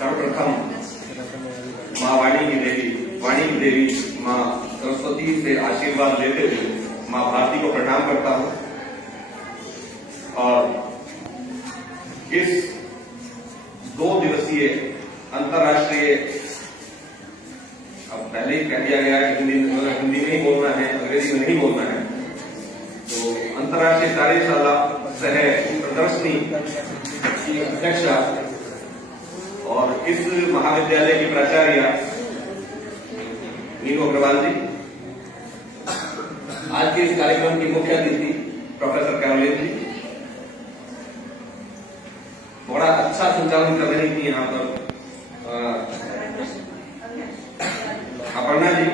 सर्वप्रथम माँ वाणी की देवी माँ सरस्वती से आशीर्वाद लेते हुए माँ भारती को प्रणाम करता हूँ और इस 2 दिवसीय अंतर्राष्ट्रीय, अब पहले ही कह दिया गया कि हिंदी में ही बोलना है, अंग्रेजी में नहीं बोलना है, तो अंतर्राष्ट्रीय कार्यशाला सह प्रदर्शनी की अध्यक्षा और इस महाविद्यालय की प्राचार्य नीलू अग्रवाल जी, आज के इस कार्यक्रम की मुख्य अतिथि प्रोफेसर कैरोलिन जी, बड़ा अच्छा संचालन कर रही थी यहाँ पर अरुणा जी,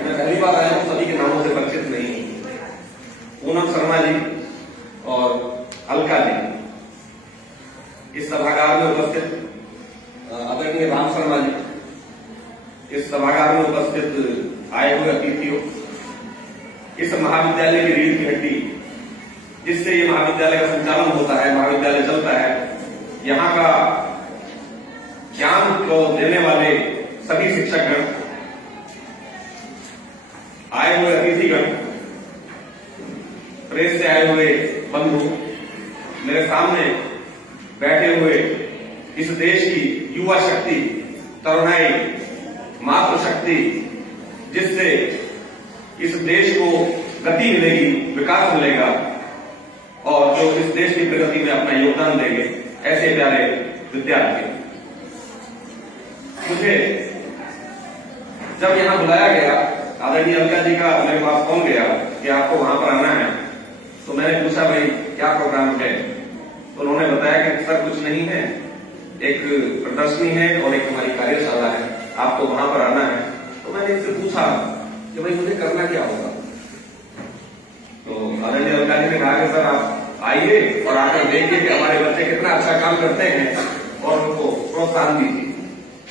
मैं पहली बार आया हूँ, सभी के नामों से परिचित नहीं हूँ, पूनम शर्मा जी और अलका जी, इस सभागार में उपस्थित आदरणीय राम शर्मा जी, इस सभागार में उपस्थित आए हुए अतिथियों, इस महाविद्यालय की रीढ़ की हड्डी जिससे ये महाविद्यालय का संचालन होता है, महाविद्यालय चलता है, यहाँ का ज्ञान को देने वाले सभी शिक्षकगण, आए हुए अतिथिगण, प्रेस से आए हुए बंधु, मेरे सामने बैठे हुए इस देश की युवा शक्ति, तरुणाई, मातृ शक्ति, जिससे इस देश को गति मिलेगी, विकास मिलेगा और जो इस देश की प्रगति में अपना योगदान देंगे, ऐसे प्यारे विद्यार्थी। मुझे जब यहां बुलाया गया, आदरणीय अलका जी का मेरे पास फोन गया कि आपको वहां पर आना है, तो मैंने पूछा भाई क्या प्रोग्राम है, तो उन्होंने बताया कि सर कुछ नहीं है, एक प्रदर्शनी है और एक हमारी कार्यशाला है, आपको वहां पर आना है। तो मैंने इनसे पूछा कि भाई मुझे करना क्या होगा, तो आदरणीय अलका जी ने कहा कि सर आप आइए और आकर देखिए कि हमारे बच्चे कितना अच्छा काम करते हैं और उनको प्रोत्साहन दीजिए।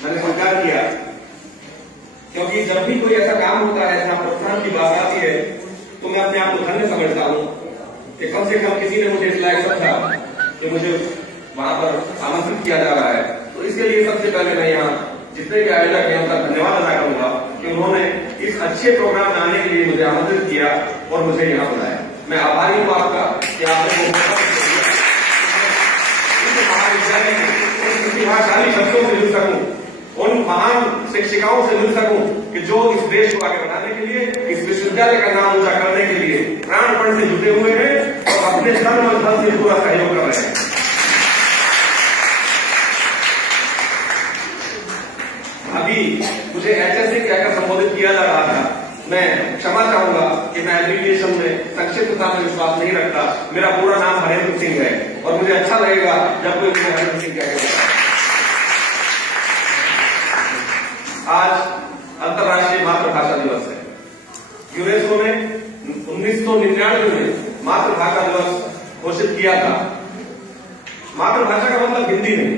मैंने स्वीकार किया, क्योंकि जब भी कोई ऐसा काम होता है जहां प्रोत्साहन की बात आती है तो मैं अपने आप को धन्य समझता हूं कि कम से कम किसी ने मुझे इस लायक समझा कि मुझे वहां पर आमंत्रित किया जा रहा है। तो इसके लिए सबसे पहले मैं यहाँ जितने भी आयोजक हैं उनका धन्यवाद अदा करूंगा कि उन्होंने इस अच्छे प्रोग्राम में आने के लिए मुझे आमंत्रित किया और मुझे यहाँ बुलाया। मैं आभारी हूँ आपका कि आपने महाविद्यालय में प्रतिभाशाली बच्चों से मिल सकूं, उन महान शिक्षिकाओं से मिल सकूं कि जो इस देश को आगे बढ़ाने के लिए, इस विश्वविद्यालय का नाम ऊंचा करने के लिए प्राणपण से जुटे हुए हैं और अपने तन और धन से पूरा सहयोग कर रहे हैं। अभी मुझे HSC कहकर संबोधित किया जा रहा था, मैं क्षमा चाहूंगा कि मैं एब्रिविएशन में संक्षिप्तता में विश्वास नहीं रखता। मेरा पूरा नाम हरेंद्र सिंह है और मुझे अच्छा लगेगा जब कोई मुझे हरेंद्र सिंह कहेगा। आज अंतर्राष्ट्रीय मातृभाषा दिवस है। यूनेस्को ने 1999 में मातृभाषा दिवस घोषित किया था। मातृभाषा का मतलब हिंदी नहीं।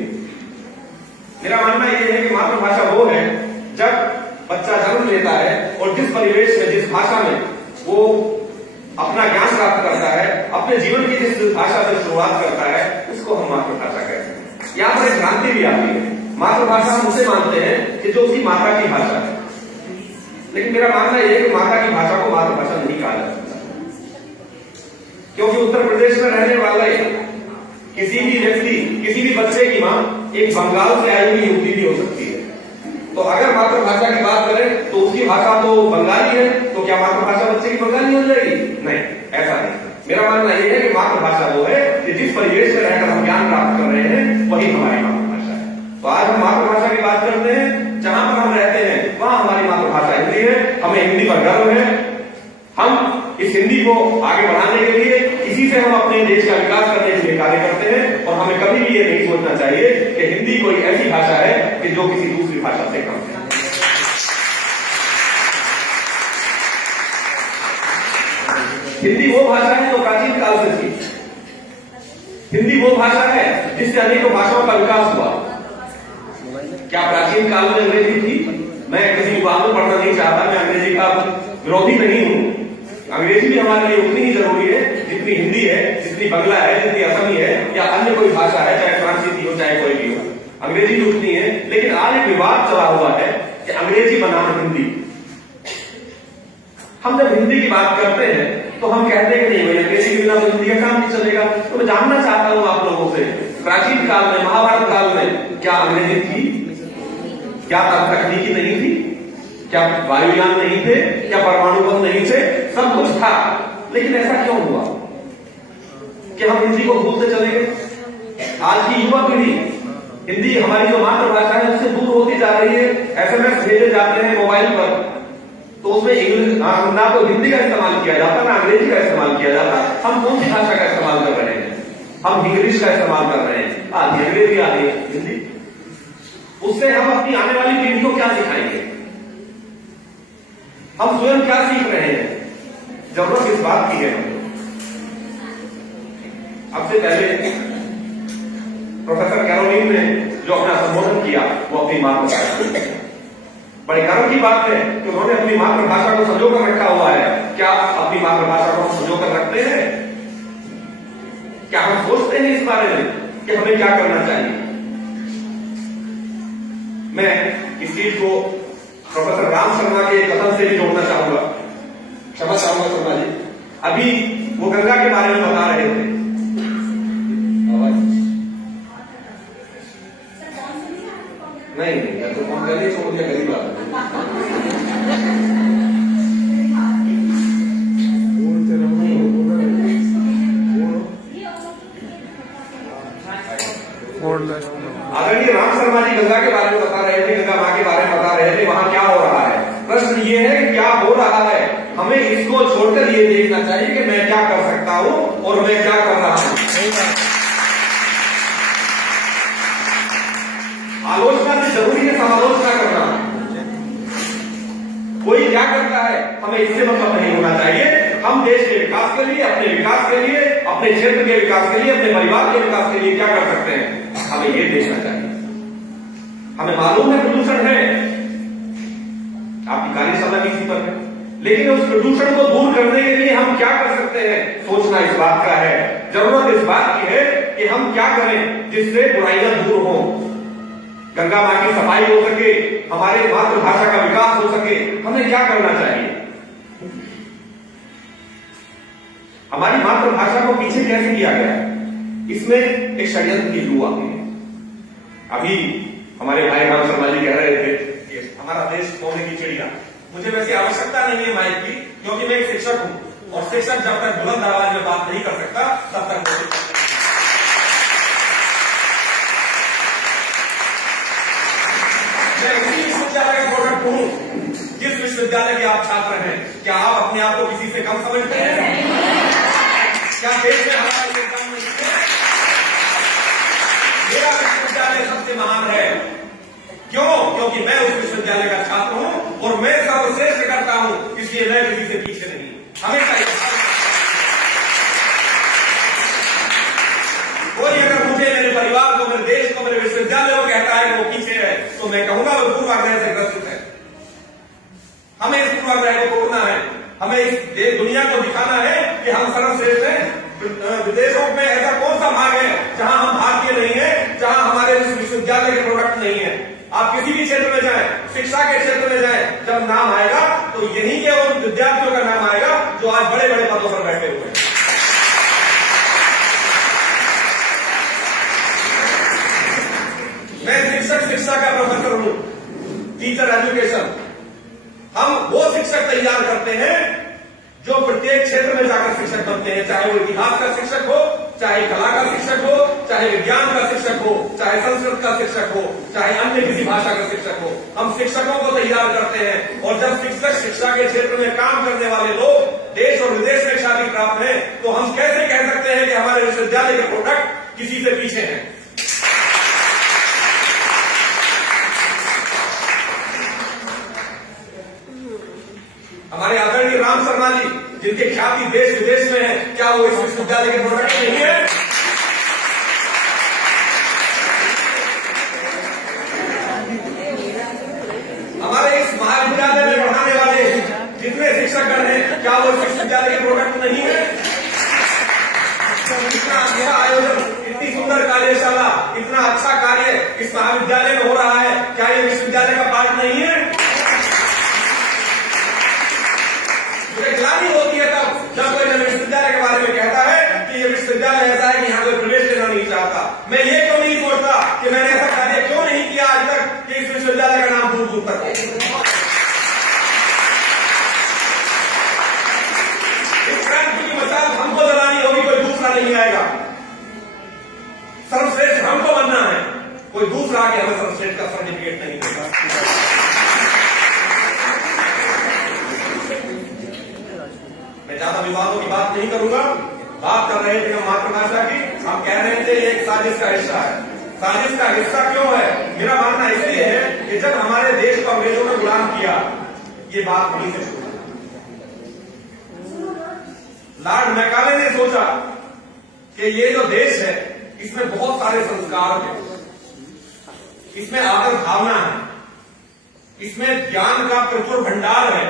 मेरा मानना यह है कि मातृभाषा वो है जब बच्चा जन्म लेता है और जिस परिवेश में, जिस भाषा में वो अपना ज्ञान प्राप्त करता है, अपने जीवन की जिस भाषा से शुरुआत करता है, उसको हम मातृभाषा कहते हैं। यहाँ पर एक भ्रांति भी आती है। मातृभाषा हम उसे मानते हैं कि जो उसकी माता की भाषा है, लेकिन मेरा मानना यह है कि माता की भाषा को मातृभाषा नहीं कहा जा सकता, क्योंकि उत्तर प्रदेश में रहने वाले किसी भी व्यक्ति, किसी भी बच्चे की मां एक बंगाल से आई हुई युवती भी हो सकती है। तो अगर मातृभाषा की बात करें तो उसकी भाषा तो बंगाली है, तो क्या मातृभाषा बच्चे की बंगाली हो जाएगी? नहीं, ऐसा नहीं। मेरा मानना यह है कि मातृभाषा वो है कि जिस परिवेश में रहकर हम ज्ञान प्राप्त कर रहे हैं वही हमारी मातृभाषा है। तो आज हम मातृभाषा की बात करते हैं, जहां पर हम रहते हैं वहां हमारी मातृभाषा हिंदी है, हमें हिंदी पर गर्व है। हम इस हिंदी को आगे बढ़ाने के लिए, इसी से हम अपने देश का विकास करने के लिए कार्य करते हैं और हमें कभी भी ये नहीं सोचना चाहिए कि हिंदी कोई ऐसी भाषा है कि जो किसी दूसरी भाषा से कम है। हिंदी वो भाषा है जो प्राचीन काल से थी। हिंदी वो भाषा है जिससे अनेकों भाषाओं का विकास हुआ। क्या प्राचीन काल में अंग्रेजी थी? मैं किसी युवा को पढ़ना नहीं चाहता, मैं अंग्रेजी का विरोधी नहीं हूं, अंग्रेजी भी हमारे लिए उतनी ही जरूरी है जितनी हिंदी है, जितनी बंगला है, जितनी असमी है या अन्य कोई भाषा है, चाहे फ्रांसीसी हो चाहे कोई भी हो, अंग्रेजी भी उतनी है। लेकिन आज एक विवाद चला हुआ है कि अंग्रेजी बनाम हिंदी। हम जब हिंदी की बात करते हैं तो हम कहते हैं कि नहीं भाई अंग्रेजी के बिना तो हिंदी का काम नहीं चलेगा। तो मैं जानना चाहता हूं आप लोगों से, प्राचीन काल में, महाभारत काल में क्या अंग्रेजी थी? क्या तकनीकी नहीं थी? क्या वायुयान नहीं थे? क्या परमाणु बम नहीं थे? सब कुछ था। लेकिन ऐसा क्यों हुआ कि हम हिंदी को भूलते चले गए? आज की युवा पीढ़ी हिंदी, हमारी जो मातृभाषा है, उससे दूर होती जा रही है। SMS भेजे जाते हैं मोबाइल पर, तो उसमें इंग्लिश ना तो हिंदी का इस्तेमाल किया जाता, ना अंग्रेजी का इस्तेमाल किया जाता। हम कौन सी भाषा का इस्तेमाल कर रहे हैं? हम इंग्लिश का इस्तेमाल कर रहे हैं। आधी अंग्रेजी, आधी हिंदी। उससे हम अपनी आने वाली पीढ़ी को क्या सिखाएंगे? हम स्वयं क्या सीख रहे हैं? जरूरत इस बात की है। अब से पहले प्रोफेसर कैरोलिन ने जो अपना संबोधन किया वो अपनी मातृभाषा, बड़ी गर्व की बात है कि उन्होंने अपनी मातृभाषा को संजो कर रखा हुआ है। क्या अपनी मातृभाषा को संजो कर रखते हैं? क्या हम सोचते हैं इस बारे में कि हमें क्या करना चाहिए? मैं इस चीज को प्रोफेसर राम शर्मा के कथन से भी जोड़ना चाहूंगा। क्षमा चाहूंगा शर्मा जी, अभी वो गंगा के बारे में बता रहे थे। नहीं, तो फोन करने छोड़ दिया, गरीब बात। आदरणीय राम शर्मा जी गंगा के बारे में बता रहे थे, गंगा माँ के बारे में बता रहे थे, वहां क्या हो रहा है। प्रश्न ये है कि क्या हो रहा है। हमें इसको छोड़कर ये देखना चाहिए कि मैं क्या कर सकता हूं और मैं क्या कर रहा हूं। आलोचना से जरूरी है समालोचना करना। कोई क्या करता है हमें इससे मतलब नहीं होना चाहिए। हम देश के विकास के लिए, अपने विकास के लिए, अपने क्षेत्र के विकास के लिए, अपने परिवार के विकास के लिए क्या कर सकते हैं, हमें ये देखना चाहिए। हमें मालूम है प्रदूषण है, आपकी कार्यशाला भी इसी पर है, लेकिन उस प्रदूषण को दूर करने के लिए हम क्या कर सकते हैं, सोचना इस बात का है। जरूरत इस बात की है कि हम क्या करें जिससे बुराइयां दूर हो, गंगा माँ की सफाई हो सके, हमारे मातृभाषा का विकास हो सके। हमें क्या करना चाहिए? हमारी मातृभाषा को पीछे कैसे किया गया है? इसमें एक षड्यंत्र की शुरुआत हुई है। अभी हमारे भाई राम शर्मा जी कह रहे थे कि हमारा देश सोने की चिड़िया। मुझे वैसे आवश्यकता नहीं है माइक की, क्योंकि मैं एक शिक्षक हूं और शिक्षक जब तक बुलंद आवाज में बात नहीं कर सकता तब तक मैं उसी विश्वविद्यालय का प्रोडक्ट हूं जिस विश्वविद्यालय के आप छात्र हैं। क्या आप अपने आप को किसी से कम समझते हैं? क्या देश में हमारा योगदान नहीं है? मेरा विश्वविद्यालय सबसे महान है। क्यों? क्योंकि मैं उस विश्वविद्यालय का छात्र हूं और मैं सर्वश्रेष्ठ करता हूं, इसलिए मैं किसी से पीछे नहीं। हमेशा कोई अगर मुझे, मेरे परिवार को, मेरे देश को, मेरे विश्वविद्यालय को कहता है कि वो पीछे है, तो मैं कहूंगा वो पूर्वाग्रह से ग्रसित है। हमें इस पूर्वाग्रह को तोड़ना है। हमें इस दुनिया को दिखाना है कि हम सर्वश्रेष्ठ हैं। विदेशों में ऐसा कौन सा भाग है जहां हम भारतीय नहीं है, जहां हमारे विश्वविद्यालय के प्रोडक्ट नहीं है? आप किसी भी क्षेत्र में जाएं, शिक्षा के क्षेत्र में जाएं, जब नाम आएगा तो यहीं के उन विद्यार्थियों का नाम आएगा जो आज बड़े बड़े पदों पर बैठे हुए हैं। मैं शिक्षा का प्रोफेसर हूं, टीचर एजुकेशन। हम वो शिक्षक तैयार करते हैं जो प्रत्येक क्षेत्र में जाकर शिक्षक बनते हैं, चाहे वो इतिहास का शिक्षक हो, चाहे कला का शिक्षक हो, चाहे विज्ञान का शिक्षक हो, चाहे संस्कृत का शिक्षक हो, चाहे अन्य किसी भाषा का शिक्षक हो। हम शिक्षकों को तैयार करते हैं और जब शिक्षक शिक्षा के क्षेत्र में काम करने वाले लोग देश और विदेश में ख्याति प्राप्त हैं, तो हम कैसे कह सकते हैं कि हमारे विश्वविद्यालय के प्रोडक्ट किसी से पीछे हैं? हमारे आदरणीय राम शर्मा जी, जिनके ख्याति देश विदेश में है, क्या वो इस विश्वविद्यालय के प्रोडक्ट नहीं है? हमारे इस महाविद्यालय में पढ़ाने वाले जितने शिक्षकगण हैं, क्या वो इस विश्वविद्यालय इस महाविद्यालय में हो रहा है, क्या ये विश्वविद्यालय का पार्ट नहीं है? मुझे ग्लानि होती है तब जब कोई विश्वविद्यालय के बारे में कहता है कि ये विश्वविद्यालय ऐसा है कि यहाँ कोई प्रवेश लेना नहीं चाहता। मैं ये क्यों नहीं सोचता कि मैंने ऐसा कार्य क्यों नहीं किया आज तक कि इस विश्वविद्यालय का नाम दूर दूर तक हो। इस क्रांति की मसाल हमको जलानी होगी, कोई दूसरा नहीं आएगा। सर्वश्रेष्ठ हमको बनना है, कोई दूसरा आके हमें सर्वश्रेष्ठ का सर्टिफिकेट नहीं देगा। मैं ज्यादा विवादों की बात नहीं करूंगा। बात कर रहे थे हम मातृभाषा की, हम कह रहे थे एक साजिश का हिस्सा है। साजिश का हिस्सा क्यों है? मेरा मानना इसलिए है कि जब हमारे देश को अंग्रेजों ने गुलाम किया, ये बात वहीं से शुरू। लॉर्ड मैकाले ने सोचा कि ये जो देश है इसमें बहुत सारे संस्कार हैं, इसमें आदर भावना है, इसमें ज्ञान का प्रचुर भंडार है।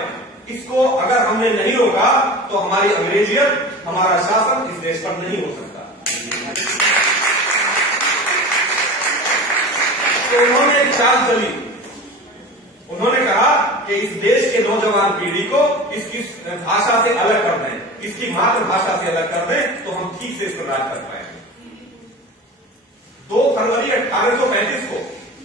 इसको अगर हमने नहीं रोका तो हमारी अंग्रेजियत, हमारा शासन इस देश पर नहीं हो सकता। तो उन्होंने एक चाल चली। उन्होंने कहा कि इस देश के नौजवान पीढ़ी को इसकी भाषा से अलग कर दें, इसकी मातृभाषा से अलग कर दें, तो हम ठीक से इस पर राज कर पाएंगे। 2 फरवरी 1835 को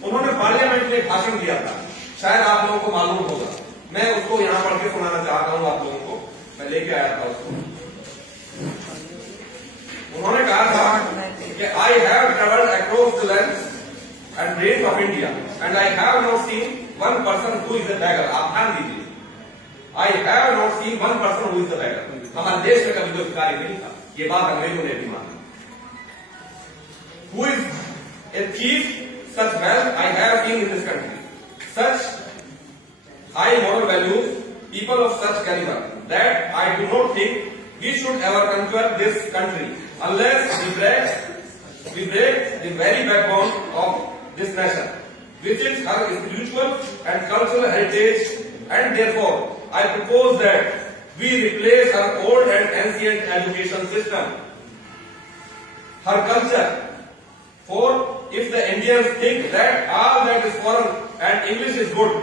उन्होंने पार्लियामेंट में भाषण दिया था, शायद आप लोगों को मालूम होगा। मैं उसको यहां पढ़ के सुनाना चाहता हूं आप लोगों को। मैं लेके आया था उसको। उन्होंने कहा था कि I have travelled across the lands and range of India and I have not seen one person who is a bagger. आप ध्यान दीजिए, I have not seen one person who is a bagger. हमारे देश में कभी कोई भिखारी नहीं था, ये बात अंग्रेजों ने भी मानी। Who is a chief such wealth I have seen in this country, such high moral values, people of such caliber, that I do not think we should ever conquer this country unless we break the very backbone of this nation, which is her spiritual and cultural heritage, and therefore I propose that we replace her old and ancient education system, her culture. For if the Indians think that all that is foreign and English is good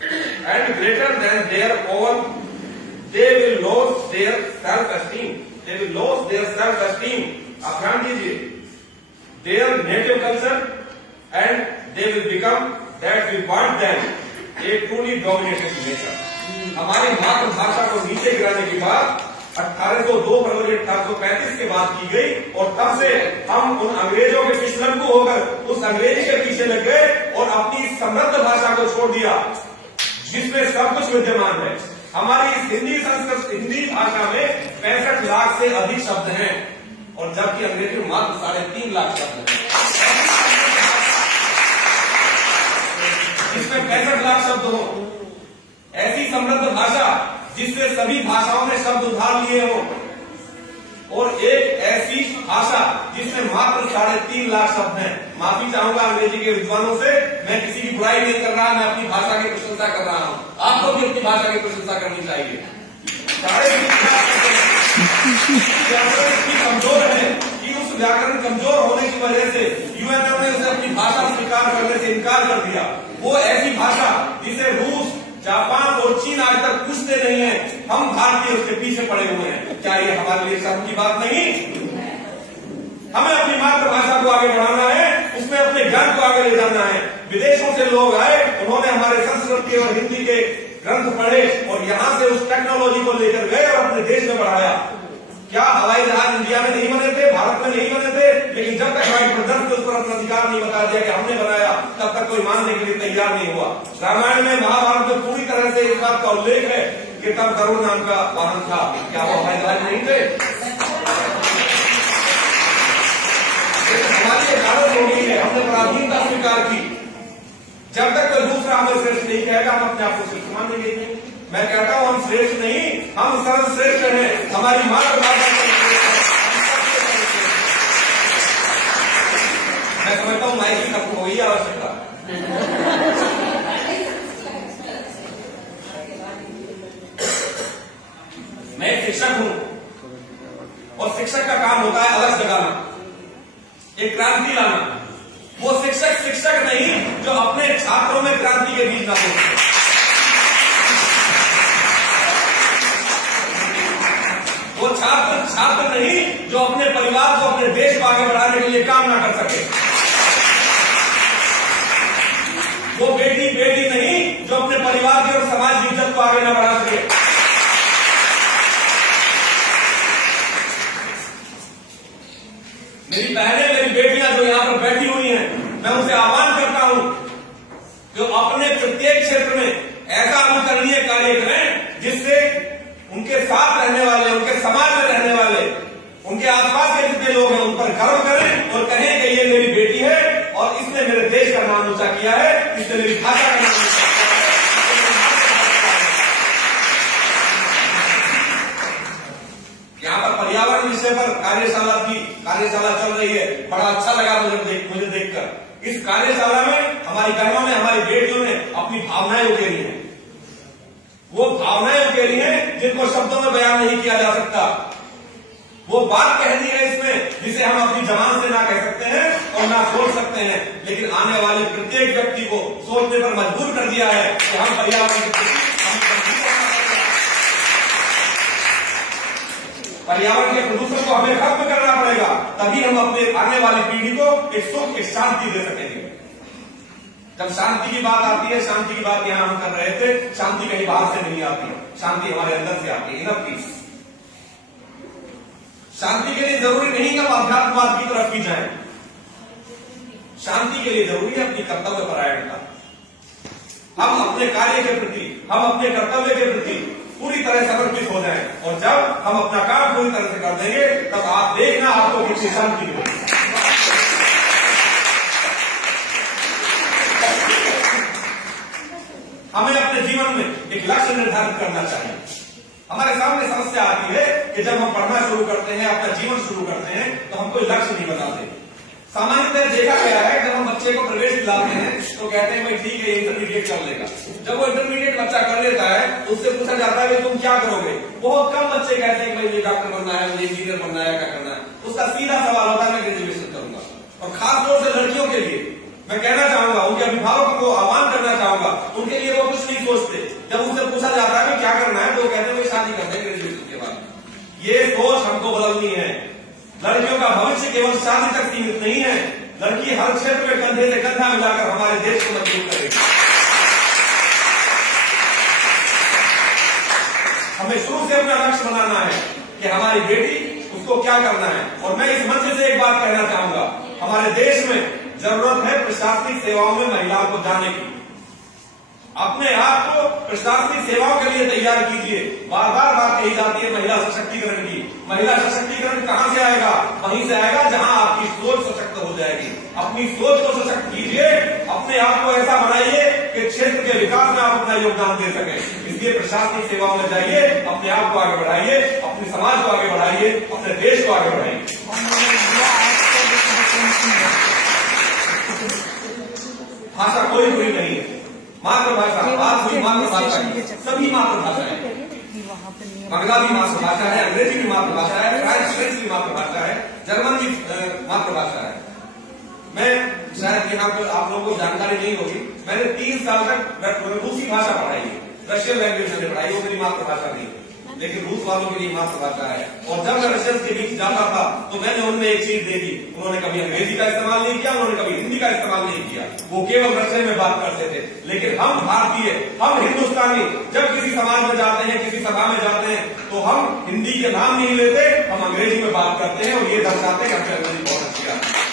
and greater than their own, they will lose their self-esteem. They will lose their self-esteem. आप ध्यान दीजिए, their native culture, and they will become that we want them a truly dominating nation. हमारी मातृभाषा को नीचे गिराने की बात 2 फरवरी 1835 के बाद की गई, और तब से हम उन अंग्रेजों के पिछलग्गू होकर उस अंग्रेजी के पीछे लग गए और अपनी समृद्ध भाषा को छोड़ दिया जिसमें सब कुछ विद्यमान है। हमारी इस हिंदी भाषा में 65 लाख से अधिक शब्द हैं, और जबकि अंग्रेजी में मात्र 3.5 लाख शब्द हैं। इसमें 65 लाख शब्द हो, ऐसी समृद्ध भाषा जिससे सभी भाषाओं में शब्द उधार लिए हो, और एक ऐसी भाषा जिसमें मात्र 3.5 लाख शब्द हैं। माफी चाहूंगा अंग्रेजी के विद्वानों से, मैं किसी की बुराई नहीं कर रहा, मैं अपनी भाषा की प्रशंसा कर रहा हूं। आपको भी अपनी भाषा की प्रशंसा करनी चाहिए। 3.5 व्याकरण इतनी कमजोर है कि उस व्याकरण कमजोर होने की वजह से यूएनओ ने उसे अपनी भाषा स्वीकार करने से इनकार कर दिया। वो ऐसी भाषा जिसे रूस, जापान और चीन आज तक पूछते नहीं है, हम भारतीय उसके पीछे पड़े हुए हैं। क्या ये हमारे लिए शर्म की बात नहीं? हमें अपनी मातृभाषा को आगे बढ़ाना है, उसमें अपने ज्ञान को आगे ले जाना है। विदेशों से लोग आए, उन्होंने हमारे संस्कृत के और हिंदी के ग्रंथ पढ़े और यहां से उस टेक्नोलॉजी को लेकर गए और अपने देश में बढ़ाया। क्या हवाई जहाज इंडिया में नहीं बने थे, भारत में नहीं बने थे? लेकिन जब तक हमारी प्रदर्शन उस पर अपना अधिकार नहीं बता दिया कि हमने बनाया, तब तक कोई मानने के लिए तैयार नहीं हुआ। रामायण में, महाभारत में पूरी तरह से इस बात का उल्लेख है कि तब गरुड़ नाम का वाहन था। क्या वो हवाई जहाज नहीं थे? हमारी भारत हो गई है, हमने पराधीनता स्वीकार की। जब तक कोई दूसरा हमें श्रेष्ठ नहीं कहेगा, हम अपने आप को श्रेष्ठ मान लेंगे। मैं कहता हूं हम श्रेष्ठ नहीं, हम सर्वश्रेष्ठ हैं। हमारी मातृभाषा मैं समझता हूं माइक की खत्म हो गई आवश्यकता। मैं एक शिक्षक हूं और शिक्षक का काम होता है अलग जगाना, एक क्रांति लाना। वो शिक्षक शिक्षक नहीं जो अपने छात्रों में क्रांति के बीज न बोते। वो छात्र छात्र नहीं जो अपने परिवार को, अपने देश को आगे बढ़ाने के लिए काम ना कर सके। वो बेटी बेटी नहीं जो अपने परिवार की और समाज की इज्जत को आगे ना बढ़ा सके। मेरी बहनें, मेरी बेटियां जो यहां पर बैठी हुई हैं, मैं उनसे आह्वान करता हूं कि अपने प्रत्येक क्षेत्र में ऐसा अनुकरणीय कार्य करें जिससे उनके साथ रहने वाले, उनके समाज में रहने वाले, उनके आसपास के जितने लोग हैं उन पर गर्व करें और कहें कि ये मेरी बेटी है और इसने मेरे देश का नाम ऊंचा किया है, इसने मेरी भाषा का नाम ऊंचा किया है। यहाँ पर पर्यावरण विषय पर कार्यशाला चल रही है, बड़ा अच्छा लगा मुझे देखकर। इस कार्यशाला में हमारी बहनों ने, हमारी बेटियों ने अपनी भावनाएं उकेरी हैं। वो भावनाएं उकेरी हैं जिनको शब्दों में बयान नहीं किया जा सकता। वो बात कह दी है इसमें जिसे हम अपनी जबान से ना कह सकते हैं और ना सोच सकते हैं, लेकिन आने वाले प्रत्येक व्यक्ति को सोचने पर मजबूर कर दिया है कि हम पर्यावरण के प्रदूषण को हमें खत्म करना पड़ेगा, तभी हम अपने आने वाली पीढ़ी को एक सुख, एक शांति दे सकेंगे। जब शांति की बात आती है, शांति की बात यहां हम कर रहे थे, शांति कहीं बाहर से नहीं आती, शांति हमारे अंदर से आती है, इनर पीस। शांति के लिए जरूरी नहीं कि हम अध्यात्मवाद की तरफ की जाए, शांति के लिए जरूरी है अपनी कर्तव्य परायणता। हम अपने कार्य के प्रति, हम अपने कर्तव्य के प्रति पूरी तरह समर्पित हो जाएं, और जब हम अपना काम पूरी तरह से कर देंगे तब आप देखना आपको कितनी शांति मिलेगी। हमें अपने जीवन में एक लक्ष्य निर्धारित करना चाहिए। हमारे सामने समस्या आती है कि जब हम पढ़ना शुरू करते हैं, अपना जीवन शुरू करते हैं, तो हम कोई लक्ष्य नहीं बनाते। सामान्यतः देखा गया है जब हम बच्चे को प्रवेश दिलाते हैं तो कहते हैं भाई ठीक है इंटरमीडिएट कर लेगा। जब वो इंटरमीडिएट बच्चा कर लेता है तो उससे पूछा जाता है तुम क्या करोगे। बहुत कम बच्चे कहते हैं भाई मुझे डॉक्टर बनना है, मुझे इंजीनियर बनना है, क्या करना है। उसका सीधा सवाल होता है मैं ग्रेजुएशन करूंगा। और खासतौर से लड़कियों के लिए मैं कहना चाहूंगा, उनके अभिभावकों को आह्वान करना चाहूंगा, उनके लिए वो कुछ नहीं सोचते। जब उनसे पूछा जाता है कि क्या करना है तो वो कहते हैं भाई शादी करते हैं ग्रेजुएशन के बाद। ये सोच हमको बदलनी है। लड़कियों का भविष्य केवल शादी तक सीमित नहीं है, लड़की हर क्षेत्र में कंधे से कंधा मिलाकर हमारे देश को मजबूत करेगी। हमें शुरू से अपना लक्ष्य बनाना है कि हमारी बेटी, उसको क्या करना है। और मैं इस मंच से एक बात कहना चाहूंगा, हमारे देश में जरूरत है प्रशासनिक सेवाओं में महिलाओं को जाने की। अपने आप को प्रशासनिक सेवाओं के लिए तैयार कीजिए। बार बार बात कही जाती है महिला सशक्तिकरण की। महिला सशक्तिकरण कहां से आएगा? वहीं से आएगा जहां आपकी सोच सशक्त हो जाएगी। अपनी सोच को सशक्त कीजिए, अपने आप को ऐसा बनाइए कि क्षेत्र के विकास में आप अपना योगदान दे सकें। इसलिए प्रशासनिक सेवाओं में जाइए, अपने आप को आगे बढ़ाइए, अपने समाज को आगे बढ़ाइए, अपने देश को आगे बढ़ाइए। भाषा कोई बुरी नहीं है, मातृभाषा, बात हुई मातृभाषा की, सभी मातृभाषा है। बांग्ला भी मातृभाषा है, अंग्रेजी भी मातृभाषा है, फ्रेंच भी मातृभाषा है, जर्मन भी मातृभाषा है। मैं शायद यहाँ पर आप लोगों को जानकारी नहीं होगी, मैंने 3 साल तक रूसी भाषा पढ़ाई है, रशियन लैंग्वेज मैंने पढ़ाई, वो मेरी मातृभाषा नहीं, लेकिन रूस वालों के लिए मातृभाषा है। और जब मैं रशियन के बीच जाता था तो मैंने उनमें एक चीज देखी, उन्होंने कभी अंग्रेजी का इस्तेमाल नहीं किया, उन्होंने कभी हिंदी का इस्तेमाल नहीं किया, वो केवल रशियन में बात करते थे। लेकिन हम भारतीय, हम हिंदुस्तानी जब किसी समाज में जाते हैं, किसी सभा में जाते हैं, तो हम हिंदी के नाम नहीं लेते, हम अंग्रेजी में बात करते हैं और ये दर्शाते हैं हमसे अंग्रेजी बहुत अच्छी आती है।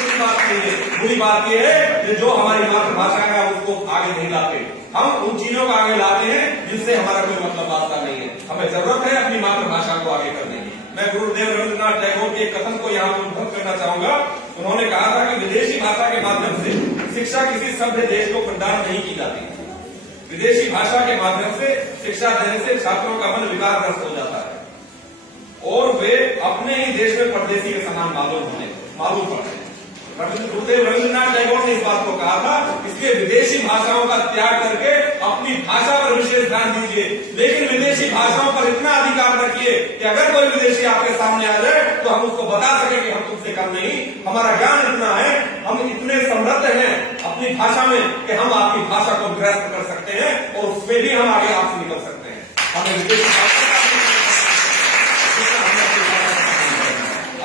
बुरी बात नहीं है, बुरी बात यह है कि जो हमारी मातृभाषा है उसको आगे नहीं लाते, हम उन चीजों को आगे लाते हैं जिनसे हमारा कोई मतलब वास्ता नहीं है। हमें जरूरत है अपनी मातृभाषा को आगे करने की। मैं गुरुदेव रविन्द्रनाथ टैगोर के कथन को यहाँ पर उद्धृत करना चाहूंगा। उन्होंने कहा था कि विदेशी भाषा के माध्यम से शिक्षा किसी सभ्य देश को प्रदान नहीं की जाती। विदेशी भाषा के माध्यम से शिक्षा देने से छात्रों का मन विकारग्रस्त हो जाता है और वे अपने ही देश में परदेशी के समान मालूम पड़ते हैं। गुरुदेव रविन्द्रनाथ टैगोर ने इस बात को कहा था, इसलिए विदेशी भाषाओं का त्याग करके अपनी भाषा पर विशेष ध्यान दीजिए। लेकिन विदेशी भाषाओं पर इतना अधिकार रखिए कि अगर कोई विदेशी आपके सामने आ जाए तो हम उसको बता सके कि हम तुमसे कम नहीं, हमारा ज्ञान इतना है, हम इतने समृद्ध हैं अपनी भाषा में कि हम आपकी भाषा को ग्रस्त कर सकते हैं और उसमें भी हम आगे आपसे निकल सकते हैं। हमें विदेशी भाषा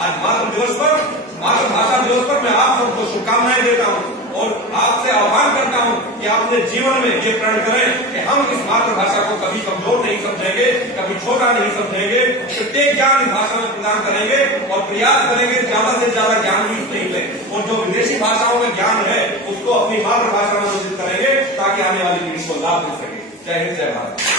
आज मातृभाषा दिवस पर मैं आप सबको शुभकामनाएं देता हूं और आपसे आह्वान करता हूं कि अपने जीवन में ये प्रण करें कि हम इस मातृभाषा को कभी कमजोर नहीं समझेंगे, कभी छोटा नहीं समझेंगे, प्रत्येक ज्ञान इस भाषा में प्रदान करेंगे और प्रयास करेंगे ज्यादा से ज्यादा ज्ञान भी नहीं लें और जो विदेशी भाषाओं में ज्ञान है उसको अपनी मातृभाषा में अनुदित करेंगे ताकि आने वाली पीढ़ी को लाभ मिल सके। जय हिंद, जय भारत।